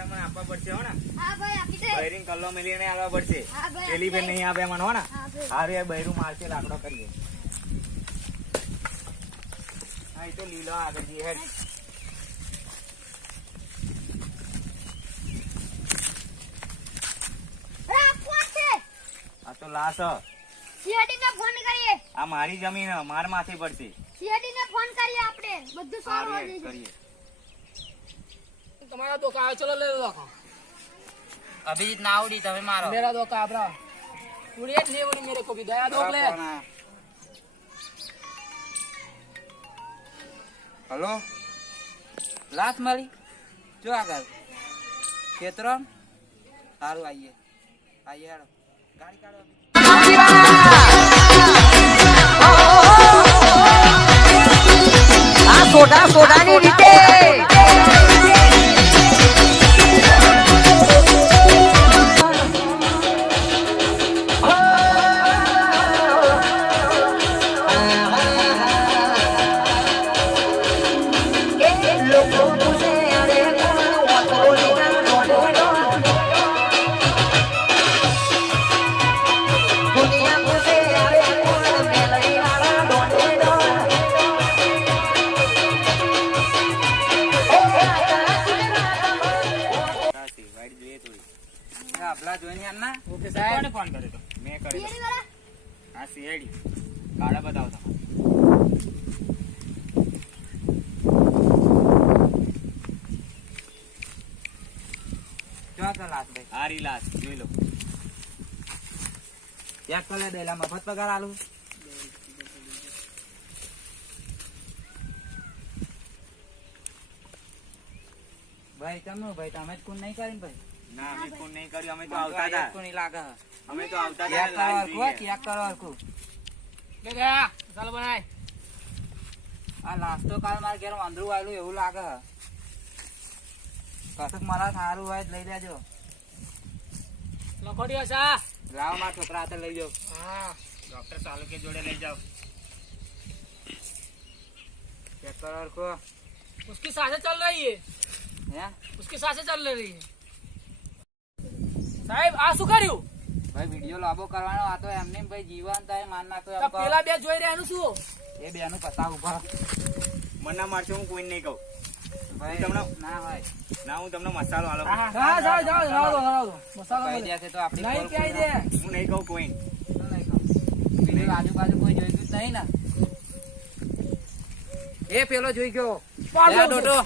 તારે મને આપવા પડશે હો ને? હા ભાઈ આપી દે. બૈરીન કલ્લો મિલીને આલવા પડશે. હા ભાઈ પેલી બેન નહીં આપે મને હો ને? હા ભાઈ. હારું યાર બૈરું મારશે લાકડો કરીએ. હા એ તો લીલો આગળ જઈએ હેડ. રાખવા છે. આ તો લાશ હ. સીઆઈડી ને ફોન કરીએ. આ મારી જમીન હ, માર માથે પડશે. સીઆઈડી ને ફોન કરીએ આપણે. બધું સારું હારું થઈ હેડ જશે. કરીએ. તમારા ધોકા ચલો ले लो अभिजीत नाउडी तभी मारो मेरा धोखा आपरा उड़िए नहीं उड़ी मेरे को भी दया दो ले हेलो लास्ट मारी जो आगर खेतरन सारू आइए आइए यार गाड़ी काढो आ सोडा सोडा ની રીતે આપલા જોઈને યાર ના ओके साहब કોને ફોન કર્યો તો? મેં કર્યો. સીઆઈડી વાળા હા સીઆઈડી કાઢા બતાવો તમે. જો તો લાસ્ટ ભાઈ આ રી લાશ જોઈ લો. ચેક કરી લે દેલા મફત પગાર આલું ભાઈ તમે ભાઈ તમે જ કોણ નહીં કરીને ભાઈ ના અમે ફોન નહીં કર્યો. અમે તો આવતા હતા. કોની લાગે અમે તો આવતા ચેક હતા. લાશ કરો જોઈએ. ચેક કરો હરખું ले गया चलो बनाए આ લાસ્ટ તો કાલ મારે ઘેર વાંદરું આવેલું એવું લાગે કસક મારા સારું હોય તો લઈ લેજો लखोड़ी सा લાવો મારા છોકરા હાથે લઈ જાઓ हां ડોક્ટર ચાલુકે જોડે લઈ જાઓ. ચેક કરો હરખું उसकी सांसें चल रही है હે उसकी सांसें चल रही है साहब आ શું કર્યું ભાઈ વિડિયો લાંબો કરવાનો આ તો એમને ભાઈ જીવન થાય માન નાખો એમ તો કહો. પેલા બે જોઈ રહ્યા એનું શું એ બેનું પતાવ ઉભા મને ના મારશો હું કોઈને નહીં કહું. ભાઈ તમને- ના ભાઈ ના હું તમને મસાલો આલો. હા જાઓ જાઓ જાઓ દો મસાલો કહી નહીં દેશે તો આપણી પ્યાઈ કોલ દે હું નહીં કહું કોઈ. પેલું આજુબાજુ કોઈ જોયું જ નહીં ને એ પેલો જોઈ ગયો પાડો ડોટો